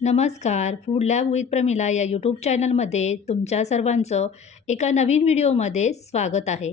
नमस्कार. Food lab with Pramila या YouTube चॅनलमध्ये तुमच्या सर्वांचं एका नवीन व्हिडिओमध्ये स्वागत आहे.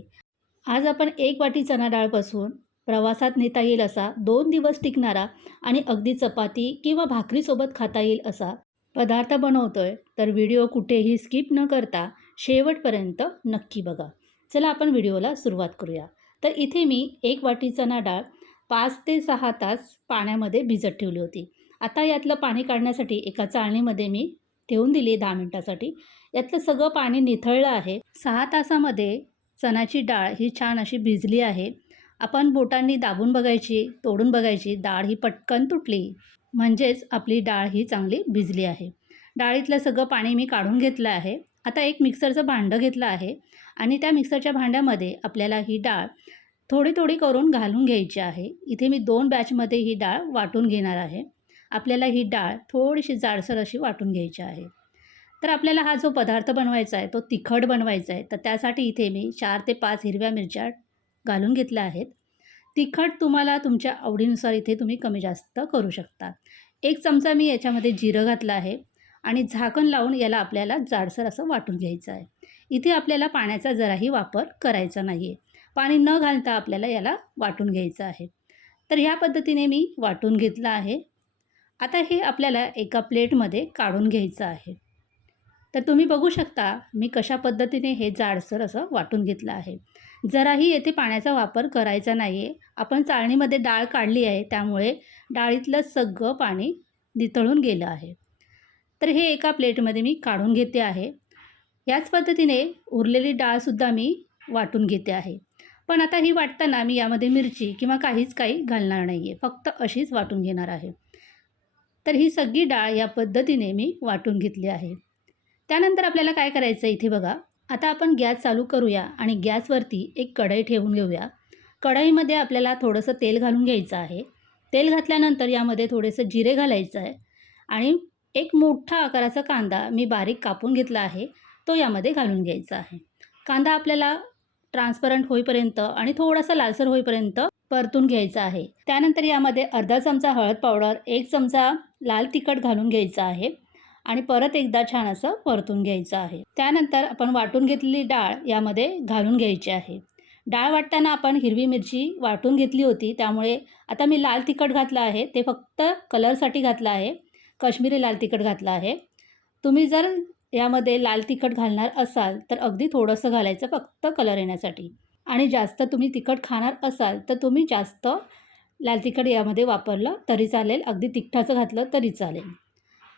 आज आपण एक वाटी चणा डाळपासून प्रवासात नेता येईल असा दोन दिवस टिकणारा आणि अगदी चपाती किंवा भाकरीसोबत खाता येईल असा पदार्थ बनवतोय तर व्हिडिओ कुठेही स्किप न करता शेवटपर्यंत नक्की बघा. चला आपण व्हिडिओला सुरुवात करूया. तर इथे मी एक वाटी चणा डाळ पाच ते सहा तास पाण्यामध्ये भिजत ठेवली होती. आता यातलं पाणी काढण्यासाठी एका चाळणीमध्ये मी ठेवून दिली दहा मिनटासाठी. यातलं सगळं पाणी निथळलं आहे. सहा तासामध्ये चण्याची डाळ ही छान अशी भिजली आहे. आपण बोटांनी दाबून बघायची तोडून बघायची डाळ ही पटकन तुटली. म्हणजेच आपली डाळ ही चांगली भिजली आहे. डाळीतलं सगळं पाणी मी काढून घेतलं आहे. आता एक मिक्सरचं भांडं घेतलं आहे आणि त्या मिक्सरच्या भांड्यामध्ये आपल्याला ही डाळ थोडी थोडी करून घालून घ्यायची आहे. इथे मी दोन बॅचमध्ये ही डाळ वाटून घेणार आहे. आपल्याला ही डाळ थोडीशी जाडसर अशी वाटून घ्यायची आहे. तर आपल्याला हा जो पदार्थ बनवायचा आहे तो तिखट बनवायचा आहे. तर त्यासाठी इथे मी चार ते पाच हिरव्या मिरच्या घालून घेतल्या आहेत. तिखट तुम्हाला तुमच्या आवडीनुसार इथे तुम्ही कमी जास्त करू शकता. एक चमचा मी याच्यामध्ये जिरं घातलं आहे आणि झाकण लावून याला आपल्याला जाडसर असं वाटून घ्यायचं आहे. इथे आपल्याला पाण्याचा जराही वापर करायचा नाही आहे पाणी न घालता आपल्याला याला वाटून घ्यायचं आहे. तर ह्या पद्धतीने मी वाटून घेतलं आहे. आता हे आपल्याला एका प्लेटमध्ये काढून घ्यायचं आहे. तर तुम्ही बघू शकता मी कशा पद्धतीने हे जाडसर असं वाटून घेतलं आहे. जराही येथे पाण्याचा वापर करायचा नाही आहे आपण चाळणीमध्ये डाळ काढली आहे त्यामुळे डाळीतलं सगळं पाणी नितळून गेलं आहे. तर हे एका प्लेटमध्ये मी काढून घेते आहे. याच पद्धतीने उरलेली डाळसुद्धा मी वाटून घेते आहे. पण आता ही वाटताना मी यामध्ये मिरची किंवा काहीच काही घालणार नाही आहे फक्त अशीच वाटून घेणार आहे. तर ही सगळी डाळ या पद्धतीने मी वाटून घेतली आहे. त्यानंतर आपल्याला काय करायचं इथे बघा. आता आपण गॅस चालू करूया आणि गॅसवरती एक कढई ठेवून घेऊया. कढईमध्ये आपल्याला थोडंसं तेल घालून घ्यायचं आहे. तेल घातल्यानंतर यामध्ये थोडेसं जिरे घालायचं आहे. आणि एक मोठा आकाराचा कांदा मी बारीक कापून घेतला आहे. तो यामध्ये घालून घ्यायचा आहे. कांदा आपल्याला ट्रान्सपरंट होईपर्यंत आणि थोडासा लालसर होईपर्यंत परतून घ्यायचा आहे. त्यानंतर यामध्ये अर्धा चमचा हळद पावडर एक चमचा लाल तिखट घालून घ्यायचा आहे आणि परत एकदा छान असं परतून घ्यायचं आहे. त्यानंतर आपण वाटून घेतलेली डाळ यामध्ये घालून घ्यायची आहे. डाळ वाटताना आपण हिरवी मिरची वाटून घेतली होती त्यामुळे आता मी लाल तिखट घातलं आहे. ते फक्त कलरसाठी घातलं आहे. काश्मीरी लाल तिखट घातलं आहे. तुम्ही जर यामध्ये लाल तिखट घालणार असाल तर अगदी थोडंसं घालायचं फक्त कलर येण्यासाठी. आणि जास्त तुम्ही तिखट खाणार असाल तर तुम्ही जास्त लाल तिखट यामध्ये वापरलं तरी चालेल. अगदी तिखटाचं घातलं तरी चालेल.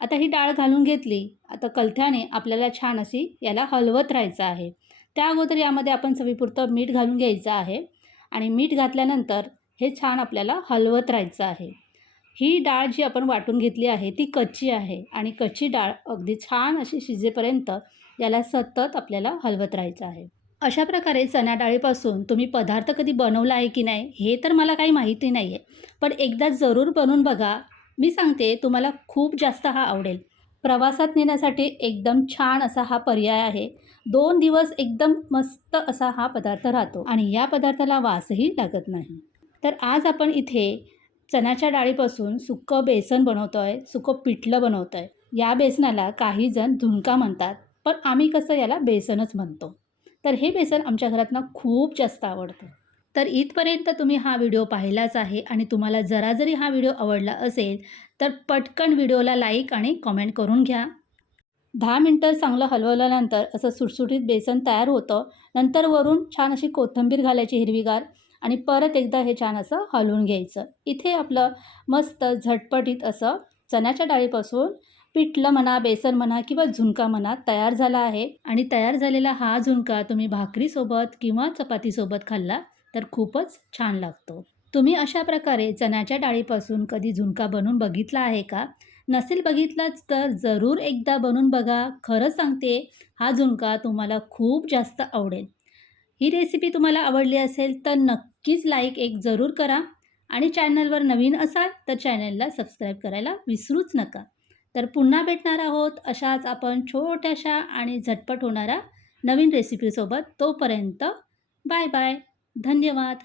आता ही डाळ घालून घेतली. आता कलथ्याने आपल्याला छान अशी याला हलवत राहायचं आहे. त्या अगोदर यामध्ये आपण चवीपुरतं मीठ घालून घ्यायचं आहे. आणि मीठ घातल्यानंतर हे छान आपल्याला हलवत राहायचं आहे. ही डाळ जी आपण वाटून घेतली आहे ती कच्ची आहे. आणि कच्ची डाळ अगदी छान अशी शिजेपर्यंत याला सतत आपल्याला हलवत राहायचं आहे. अशा प्रकारे चण्या डाळीपासून तुम्ही पदार्थ कधी बनवला आहे की नाही हे तर मला काही माहिती नाही आहे पण एकदा जरूर बनवून बघा. मी सांगते तुम्हाला खूप जास्त हा आवडेल. प्रवासात नेण्यासाठी एकदम छान असा हा पर्याय आहे. दोन दिवस एकदम मस्त असा हा पदार्थ राहतो आणि या पदार्थाला वासही लागत नाही. तर आज आपण इथे चण्याच्या डाळीपासून सुकं बेसन बनवतो आहे सुकं पिठलं बनवतो आहे या बेसनाला काही जण झुणका म्हणतात पण आम्ही कसं याला बेसनच म्हणतो. तर हे बेसन आमच्या घरातनं खूप जास्त आवडतं. तर इथपर्यंत तुम्ही हा व्हिडिओ पाहिलाच आहे आणि तुम्हाला जरा जरी हा व्हिडिओ आवडला असेल तर पटकन व्हिडिओला लाईक आणि कमेंट करून घ्या. दहा मिनटं चांगलं हलवल्यानंतर असं सुटसुटीत बेसन तयार होतं. नंतर वरून छान अशी कोथिंबीर घालायची हिरवीगार आणि परत एकदा हे छान असं हलवून घ्यायचं. इथे आपलं मस्त झटपटीत असं चण्याच्या डाळीपासून पिठलं म्हणा बेसन म्हणा किंवा झुणका म्हणा तयार झाला आहे. आणि तयार झालेला हा झुणका तुम्ही भाकरीसोबत किंवा चपातीसोबत खाल्ला तर खूपच छान लागतो. तुम्ही अशा प्रकारे चण्याच्या डाळीपासून कधी झुणका बनवून बघितला आहे का? नसेल बघितलाच तर जरूर एकदा बनवून बघा. खरं सांगते हा झुणका तुम्हाला खूप जास्त आवडेल. ही रेसिपी तुम्हाला आवडली असेल तर नक्कीच लाईक एक जरूर करा. आणि चॅनलवर नवीन असाल तर चॅनलला सबस्क्राईब करायला विसरूच नका. तर पुन्हा भेटणार आहोत अशाच आपण छोट्याशा आणि झटपट होणाऱ्या नवीन रेसिपीसोबत तोपर्यंत बाय बाय. धन्यवाद.